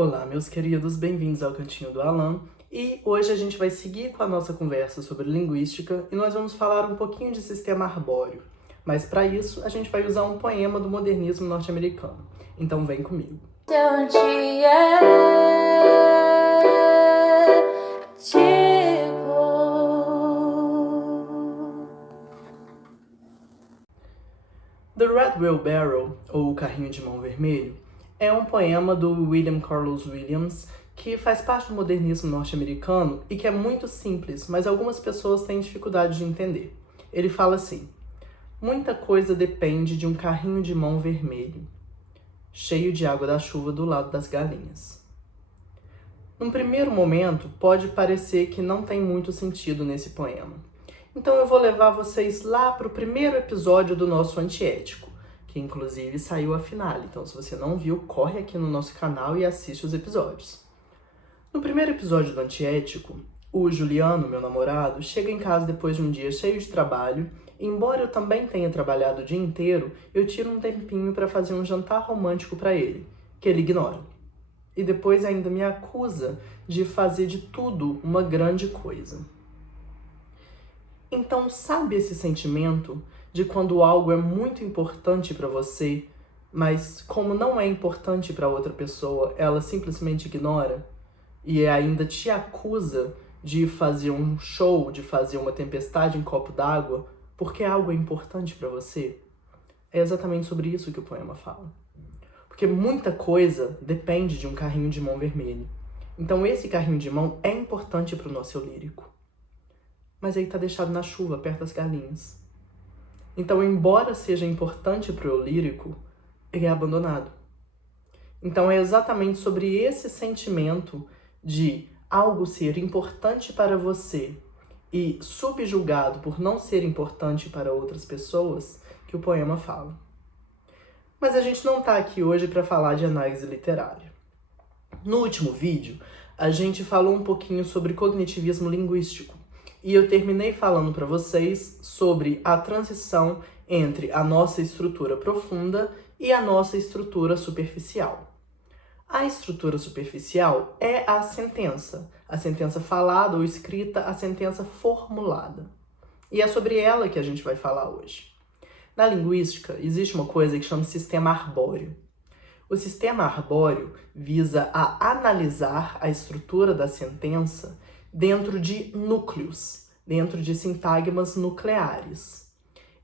Olá, meus queridos, bem-vindos ao Cantinho do Alan. E hoje a gente vai seguir com a nossa conversa sobre linguística e nós vamos falar um pouquinho de sistema arbóreo. Mas para isso, a gente vai usar um poema do modernismo norte-americano. Então vem comigo. The Red Wheelbarrow, ou O Carrinho de Mão Vermelho, é um poema do William Carlos Williams que faz parte do modernismo norte-americano e que é muito simples, mas algumas pessoas têm dificuldade de entender. Ele fala assim: muita coisa depende de um carrinho de mão vermelho, cheio de água da chuva do lado das galinhas. Num primeiro momento, pode parecer que não tem muito sentido nesse poema. Então eu vou levar vocês lá para o primeiro episódio do nosso Antiético, que inclusive saiu a finale. Então se você não viu, corre aqui no nosso canal e assiste os episódios. No primeiro episódio do Antiético, o Juliano, meu namorado, chega em casa depois de um dia cheio de trabalho. E embora eu também tenha trabalhado o dia inteiro, eu tiro um tempinho para fazer um jantar romântico para ele, que ele ignora. E depois ainda me acusa de fazer de tudo uma grande coisa. Então, sabe esse sentimento de quando algo é muito importante para você, mas como não é importante para outra pessoa, ela simplesmente ignora e ainda te acusa de fazer um show, de fazer uma tempestade em copo d'água, porque algo é importante para você? É exatamente sobre isso que o poema fala. Porque muita coisa depende de um carrinho de mão vermelho. Então esse carrinho de mão é importante para o nosso eu lírico. Mas aí está deixado na chuva, perto das galinhas. Então, embora seja importante para o eu lírico, ele é abandonado. Então é exatamente sobre esse sentimento de algo ser importante para você e subjugado por não ser importante para outras pessoas que o poema fala. Mas a gente não está aqui hoje para falar de análise literária. No último vídeo, a gente falou um pouquinho sobre cognitivismo linguístico. E eu terminei falando para vocês sobre a transição entre a nossa estrutura profunda e a nossa estrutura superficial. A estrutura superficial é a sentença falada ou escrita, a sentença formulada. E é sobre ela que a gente vai falar hoje. Na linguística, existe uma coisa que chama sistema arbóreo. O sistema arbóreo visa a analisar a estrutura da sentença dentro de núcleos, dentro de sintagmas nucleares.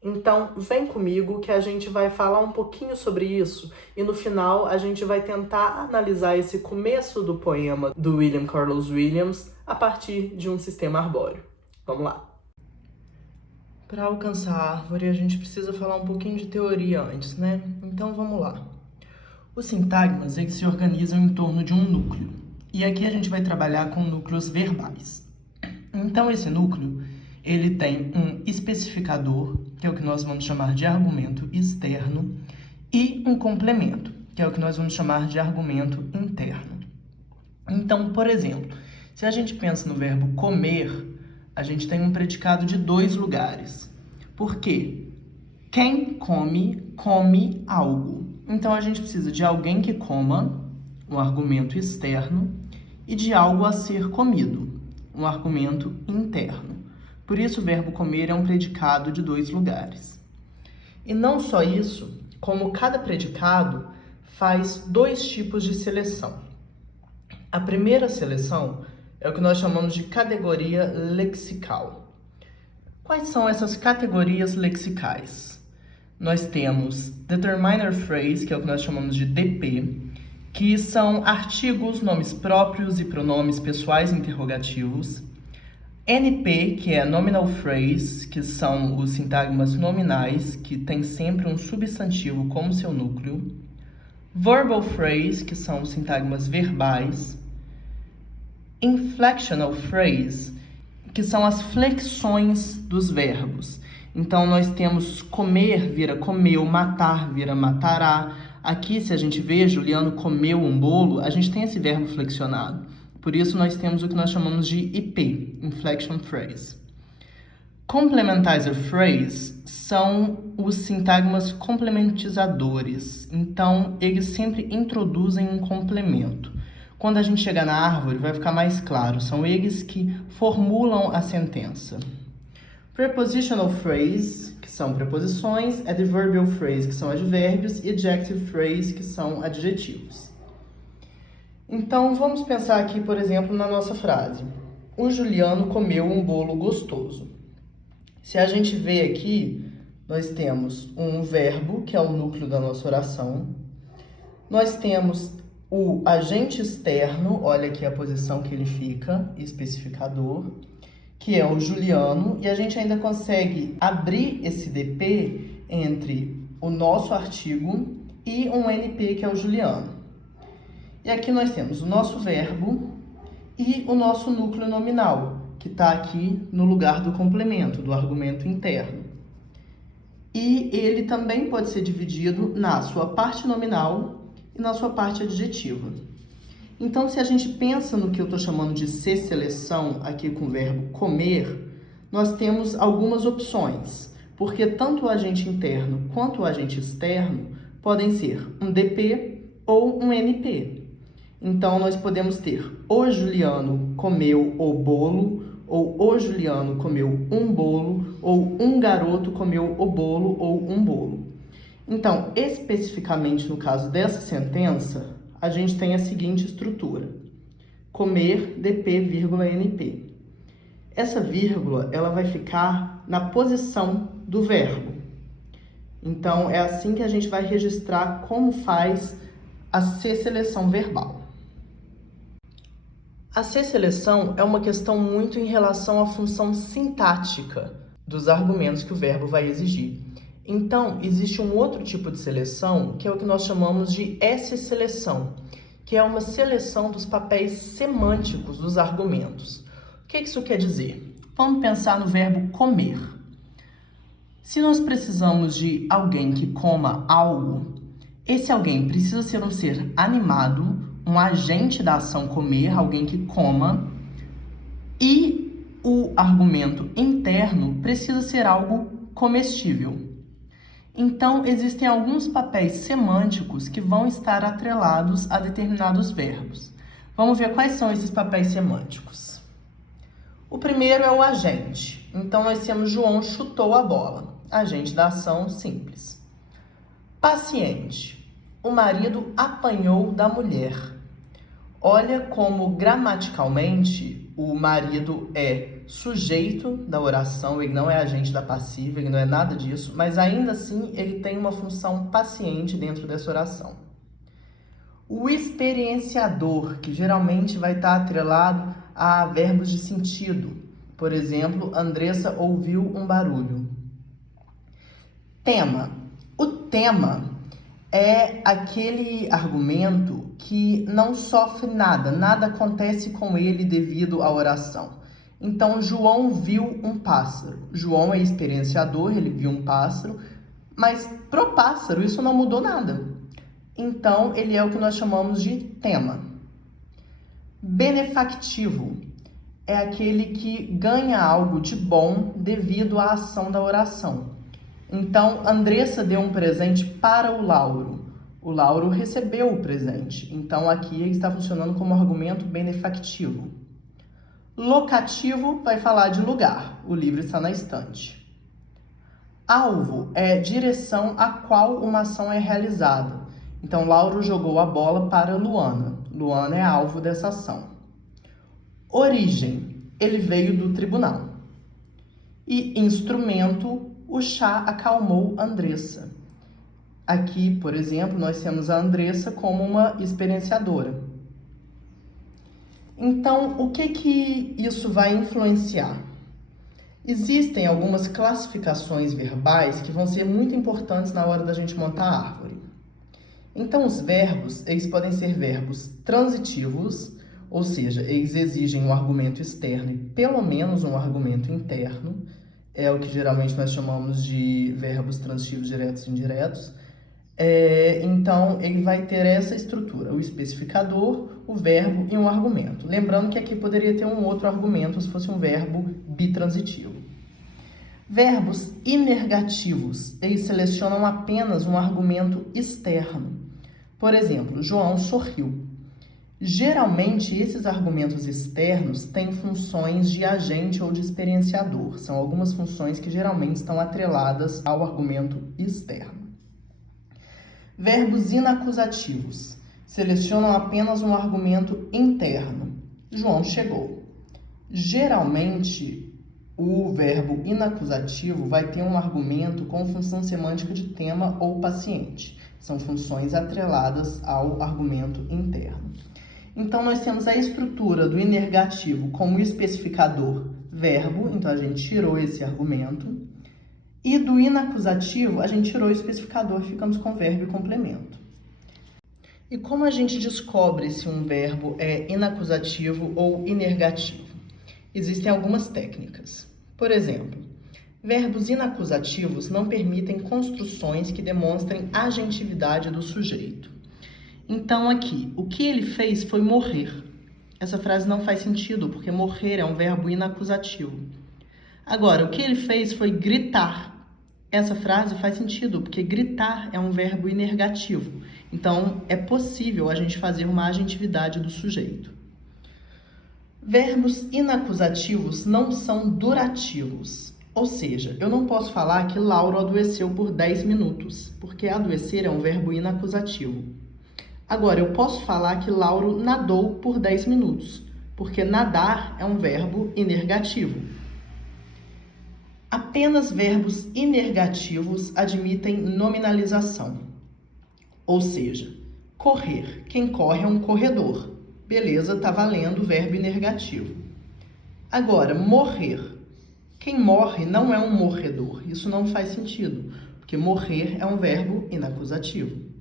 Então, vem comigo que a gente vai falar um pouquinho sobre isso e no final a gente vai tentar analisar esse começo do poema do William Carlos Williams a partir de um sistema arbóreo. Vamos lá. Para alcançar a árvore, a gente precisa falar um pouquinho de teoria antes, né? Então, vamos lá. Os sintagmas, eles se organizam em torno de um núcleo. E aqui a gente vai trabalhar com núcleos verbais. Então, esse núcleo, ele tem um especificador, que é o que nós vamos chamar de argumento externo, e um complemento, que é o que nós vamos chamar de argumento interno. Então, por exemplo, se a gente pensa no verbo comer, a gente tem um predicado de 2 lugares. Por quê? Quem come, come algo. Então, a gente precisa de alguém que coma, um argumento externo, e de algo a ser comido, um argumento interno. Por isso, o verbo comer é um predicado de 2 lugares. E não só isso, como cada predicado faz 2 tipos de seleção. A primeira seleção é o que nós chamamos de categoria lexical. Quais são essas categorias lexicais? Nós temos Determiner Phrase, que é o que nós chamamos de DP, que são artigos, nomes próprios e pronomes pessoais interrogativos. NP, que é Nominal Phrase, que são os sintagmas nominais, que tem sempre um substantivo como seu núcleo. Verbal Phrase, que são os sintagmas verbais. Inflectional Phrase, que são as flexões dos verbos. Então, nós temos comer vira comeu, matar vira matará. Aqui, se a gente vê, Juliano comeu um bolo, a gente tem esse verbo flexionado. Por isso, nós temos o que nós chamamos de IP, Inflection Phrase. Complementizer Phrase são os sintagmas complementizadores. Então, eles sempre introduzem um complemento. Quando a gente chegar na árvore, vai ficar mais claro. São eles que formulam a sentença. Prepositional phrase, que são preposições, adverbial phrase, que são advérbios, e adjective phrase, que são adjetivos. Então, vamos pensar aqui, por exemplo, na nossa frase. O Juliano comeu um bolo gostoso. Se a gente vê aqui, nós temos um verbo, que é o núcleo da nossa oração. Nós temos o agente externo, olha aqui a posição que ele fica, especificador, que é o Juliano, e a gente ainda consegue abrir esse DP entre o nosso artigo e um NP, que é o Juliano. E aqui nós temos o nosso verbo e o nosso núcleo nominal, que está aqui no lugar do complemento, do argumento interno. E ele também pode ser dividido na sua parte nominal e na sua parte adjetiva. Então, se a gente pensa no que eu estou chamando de C-seleção aqui com o verbo comer, nós temos algumas opções, porque tanto o agente interno quanto o agente externo podem ser um DP ou um NP. Então, nós podemos ter o Juliano comeu o bolo, ou o Juliano comeu um bolo, ou um garoto comeu o bolo ou um bolo. Então, especificamente no caso dessa sentença, a gente tem a seguinte estrutura: comer, DP, vírgula, NP. Essa vírgula, ela vai ficar na posição do verbo. Então, é assim que a gente vai registrar como faz a C-seleção verbal. A C-seleção é uma questão muito em relação à função sintática dos argumentos que o verbo vai exigir. Então, existe um outro tipo de seleção, que é o que nós chamamos de S-seleção, que é uma seleção dos papéis semânticos dos argumentos. O que isso quer dizer? Vamos pensar no verbo comer. Se nós precisamos de alguém que coma algo, esse alguém precisa ser um ser animado, um agente da ação comer, alguém que coma, e o argumento interno precisa ser algo comestível. Então, existem alguns papéis semânticos que vão estar atrelados a determinados verbos. Vamos ver quais são esses papéis semânticos. O primeiro é o agente. Então, nós temos João chutou a bola. Agente da ação simples. Paciente. O marido apanhou da mulher. Olha como gramaticalmente o marido é sujeito da oração, ele não é agente da passiva, ele não é nada disso, mas ainda assim ele tem uma função paciente dentro dessa oração. O experienciador, que geralmente vai estar atrelado a verbos de sentido. Por exemplo, Andressa ouviu um barulho. Tema. O tema é aquele argumento que não sofre nada, nada acontece com ele devido à oração. Então, João viu um pássaro. João é experienciador, ele viu um pássaro, mas pro pássaro isso não mudou nada. Então, ele é o que nós chamamos de tema. Benefactivo é aquele que ganha algo de bom devido à ação da oração. Então, Andressa deu um presente para o Lauro. O Lauro recebeu o presente. Então, aqui ele está funcionando como argumento benefactivo. Locativo vai falar de lugar. O livro está na estante. Alvo é direção a qual uma ação é realizada. Então, Lauro jogou a bola para Luana. Luana é alvo dessa ação. Origem. Ele veio do tribunal. E instrumento. O chá acalmou Andressa. Aqui, por exemplo, nós temos a Andressa como uma experienciadora. Então, o que isso vai influenciar? Existem algumas classificações verbais que vão ser muito importantes na hora da gente montar a árvore. Então, os verbos, eles podem ser verbos transitivos, ou seja, eles exigem um argumento externo e pelo menos um argumento interno. É o que geralmente nós chamamos de verbos transitivos diretos e indiretos. Então, ele vai ter essa estrutura, o especificador, o verbo e um argumento. Lembrando que aqui poderia ter um outro argumento se fosse um verbo bitransitivo. Verbos inergativos, eles selecionam apenas um argumento externo. Por exemplo, João sorriu. Geralmente, esses argumentos externos têm funções de agente ou de experienciador. São algumas funções que geralmente estão atreladas ao argumento externo. Verbos inacusativos. Selecionam apenas um argumento interno. João chegou. Geralmente, o verbo inacusativo vai ter um argumento com função semântica de tema ou paciente. São funções atreladas ao argumento interno. Então, nós temos a estrutura do inergativo como especificador verbo, então a gente tirou esse argumento. E do inacusativo, a gente tirou o especificador, ficamos com verbo e complemento. E como a gente descobre se um verbo é inacusativo ou inergativo? Existem algumas técnicas. Por exemplo, verbos inacusativos não permitem construções que demonstrem agentividade do sujeito. Então, aqui, o que ele fez foi morrer. Essa frase não faz sentido, porque morrer é um verbo inacusativo. Agora, o que ele fez foi gritar. Essa frase faz sentido, porque gritar é um verbo inergativo. Então, é possível a gente fazer uma agentividade do sujeito. Verbos inacusativos não são durativos. Ou seja, eu não posso falar que Lauro adoeceu por 10 minutos, porque adoecer é um verbo inacusativo. Agora, eu posso falar que Lauro nadou por 10 minutos, porque nadar é um verbo inergativo. Apenas verbos inergativos admitem nominalização. Ou seja, correr. Quem corre é um corredor. Beleza, tá valendo o verbo inergativo. Agora, morrer. Quem morre não é um morredor. Isso não faz sentido, porque morrer é um verbo inacusativo.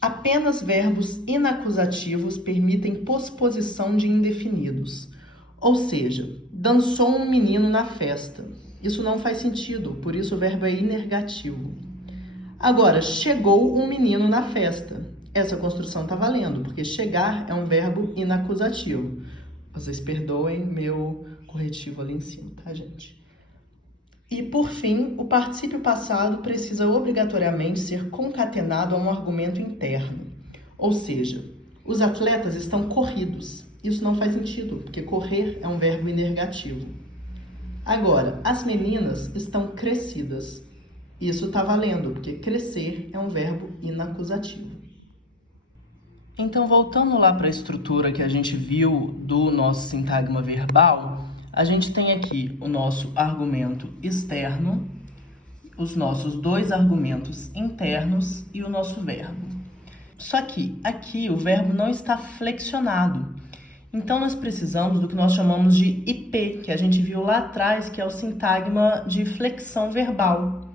Apenas verbos inacusativos permitem posposição de indefinidos. Ou seja, dançou um menino na festa. Isso não faz sentido, por isso o verbo é inergativo. Agora, chegou um menino na festa. Essa construção está valendo, porque chegar é um verbo inacusativo. Vocês perdoem meu corretivo ali em cima, tá, gente? E, por fim, o particípio passado precisa obrigatoriamente ser concatenado a um argumento interno. Ou seja, os atletas estão corridos. Isso não faz sentido, porque correr é um verbo inergativo. Agora, as meninas estão crescidas. Isso está valendo, porque crescer é um verbo inacusativo. Então, voltando lá para a estrutura que a gente viu do nosso sintagma verbal, a gente tem aqui o nosso argumento externo, os nossos dois argumentos internos e o nosso verbo. Só que aqui o verbo não está flexionado. Então, nós precisamos do que nós chamamos de IP, que a gente viu lá atrás, que é o sintagma de flexão verbal.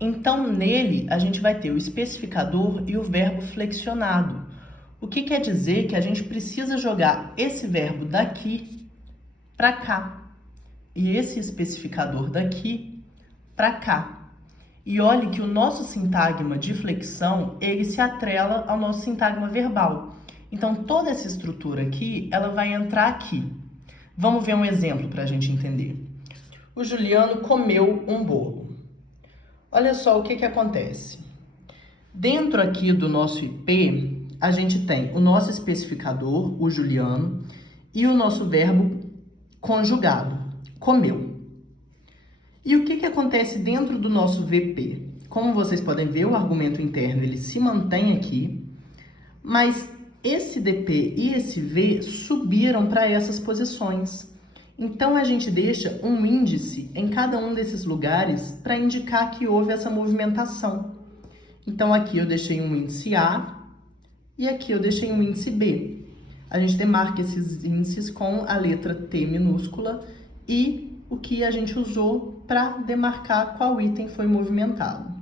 Então, nele, a gente vai ter o especificador e o verbo flexionado. O que quer dizer que a gente precisa jogar esse verbo daqui para cá e esse especificador daqui para cá. E olhe que o nosso sintagma de flexão, ele se atrela ao nosso sintagma verbal. Então, toda essa estrutura aqui, ela vai entrar aqui. Vamos ver um exemplo para a gente entender. O Juliano comeu um bolo. Olha só o que acontece. Dentro aqui do nosso IP, a gente tem o nosso especificador, o Juliano, e o nosso verbo conjugado, comeu. E o que acontece dentro do nosso VP? Como vocês podem ver, o argumento interno ele se mantém aqui, mas esse DP e esse V subiram para essas posições. Então, a gente deixa um índice em cada um desses lugares para indicar que houve essa movimentação. Então, aqui eu deixei um índice A e aqui eu deixei um índice B. A gente demarca esses índices com a letra T minúscula e o que a gente usou para demarcar qual item foi movimentado.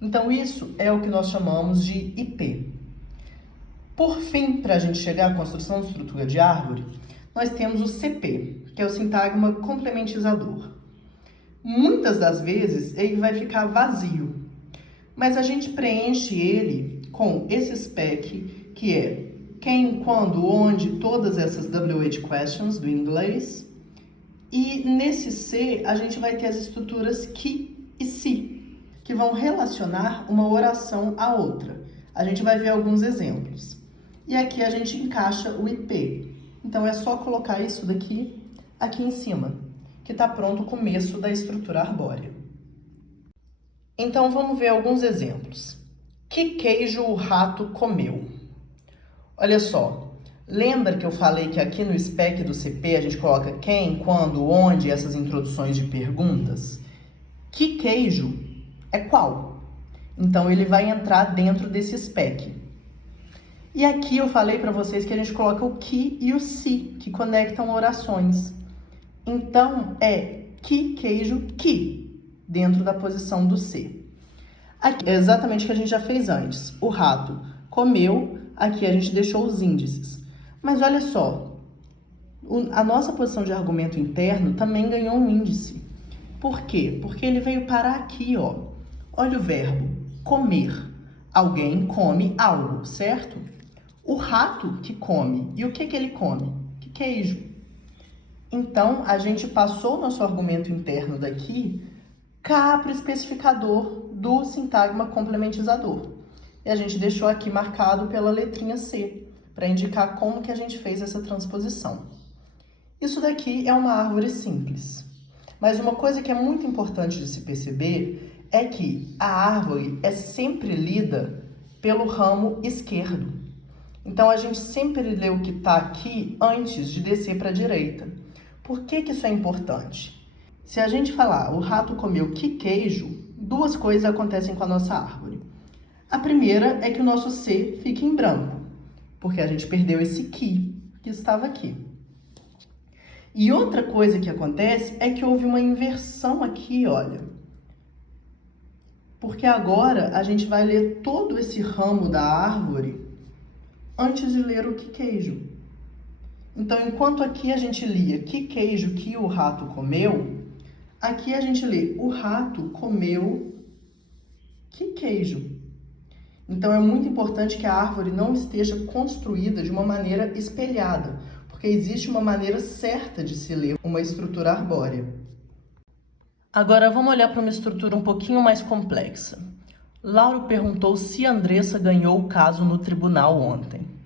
Então, isso é o que nós chamamos de IP. Por fim, para a gente chegar à construção de estrutura de árvore, nós temos o CP, que é o sintagma complementizador. Muitas das vezes, ele vai ficar vazio, mas a gente preenche ele com esse spec, que é quem, quando, onde, todas essas WH questions do inglês. E nesse C, a gente vai ter as estruturas que e se, que vão relacionar uma oração à outra. A gente vai ver alguns exemplos. e aqui a gente encaixa o IP. Então é só colocar isso daqui aqui em cima, que está pronto o começo da estrutura arbórea. Então vamos ver alguns exemplos. Que queijo o rato comeu? Olha só, lembra que eu falei que aqui no spec do CP a gente coloca quem, quando, onde, essas introduções de perguntas? Que queijo é qual? Então ele vai entrar dentro desse spec. E aqui eu falei para vocês que a gente coloca o que e o se, que conectam orações. Então é que queijo que, dentro da posição do se. Aqui é exatamente o que a gente já fez antes. O rato comeu, aqui a gente deixou os índices. Mas olha só, a nossa posição de argumento interno também ganhou um índice. Por quê? Porque ele veio parar aqui, ó. Olha o verbo, comer. Alguém come algo, certo? O rato que come. E o que ele come? Que queijo. Então, a gente passou o nosso argumento interno daqui cá para o especificador do sintagma complementizador. E a gente deixou aqui marcado pela letrinha C, para indicar como que a gente fez essa transposição. Isso daqui é uma árvore simples. Mas uma coisa que é muito importante de se perceber é que a árvore é sempre lida pelo ramo esquerdo. Então, a gente sempre lê o que está aqui antes de descer para a direita. Por que isso é importante? Se a gente falar, o rato comeu que queijo, duas coisas acontecem com a nossa árvore. A primeira é que o nosso C fica em branco, porque a gente perdeu esse que estava aqui. E outra coisa que acontece é que houve uma inversão aqui, olha. Porque agora a gente vai ler todo esse ramo da árvore antes de ler o que queijo. Então, enquanto aqui a gente lia que queijo que o rato comeu, aqui a gente lê o rato comeu que queijo. Então, é muito importante que a árvore não esteja construída de uma maneira espelhada, porque existe uma maneira certa de se ler uma estrutura arbórea. Agora, vamos olhar para uma estrutura um pouquinho mais complexa. Lauro perguntou se Andressa ganhou o caso no tribunal ontem.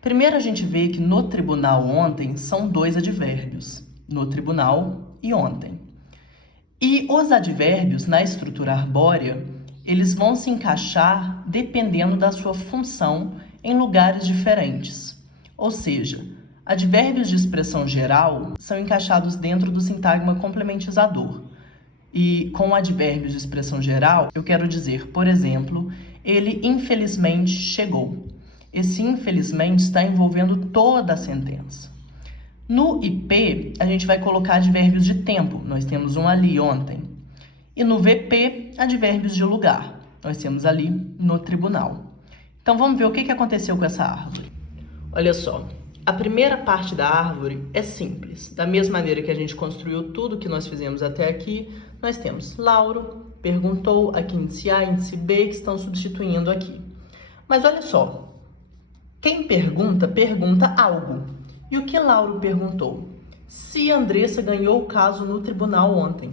Primeiro, a gente vê que no tribunal ontem são dois advérbios, no tribunal e ontem. E os advérbios na estrutura arbórea, eles vão se encaixar dependendo da sua função em lugares diferentes. Ou seja, advérbios de expressão geral são encaixados dentro do sintagma complementizador. E com advérbios de expressão geral, eu quero dizer, por exemplo, ele infelizmente chegou. Esse infelizmente está envolvendo toda a sentença. No IP, a gente vai colocar advérbios de tempo. Nós temos um ali, ontem. E no VP, advérbios de lugar. Nós temos ali no tribunal. Então, vamos ver o que aconteceu com essa árvore. Olha só, a primeira parte da árvore é simples. Da mesma maneira que a gente construiu tudo que nós fizemos até aqui, nós temos Lauro, perguntou, aqui índice A, índice B, que estão substituindo aqui. Mas olha só, quem pergunta, pergunta algo. E o que Lauro perguntou? Se Andressa ganhou o caso no tribunal ontem.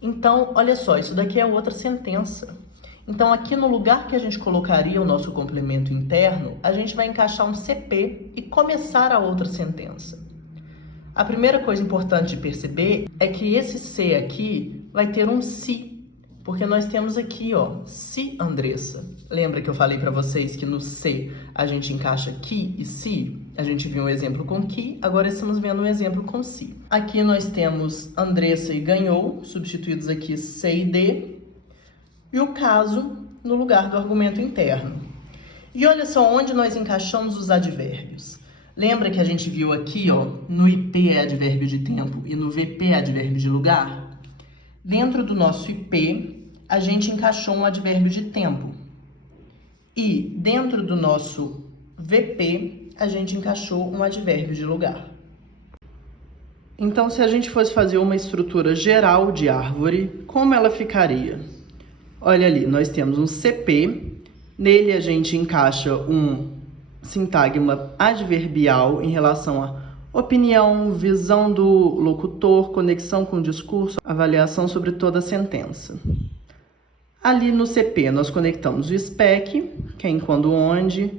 Então, olha só, isso daqui é outra sentença. Então, aqui no lugar que a gente colocaria o nosso complemento interno, a gente vai encaixar um CP e começar a outra sentença. A primeira coisa importante de perceber é que esse C aqui vai ter um se, porque nós temos aqui, ó, se Andressa. Lembra que eu falei para vocês que no C a gente encaixa que e se? A gente viu um exemplo com que, agora estamos vendo um exemplo com se. Aqui nós temos Andressa e ganhou, substituídos aqui C e D, e o caso no lugar do argumento interno. E olha só onde nós encaixamos os advérbios. Lembra que a gente viu aqui, ó, no IP é advérbio de tempo e no VP é advérbio de lugar? Dentro do nosso IP, a gente encaixou um advérbio de tempo. E dentro do nosso VP, a gente encaixou um advérbio de lugar. Então, se a gente fosse fazer uma estrutura geral de árvore, como ela ficaria? Olha ali, nós temos um CP, nele a gente encaixa um sintagma adverbial em relação a opinião, visão do locutor, conexão com o discurso, avaliação sobre toda a sentença. Ali no CP nós conectamos o spec, quem, quando, onde,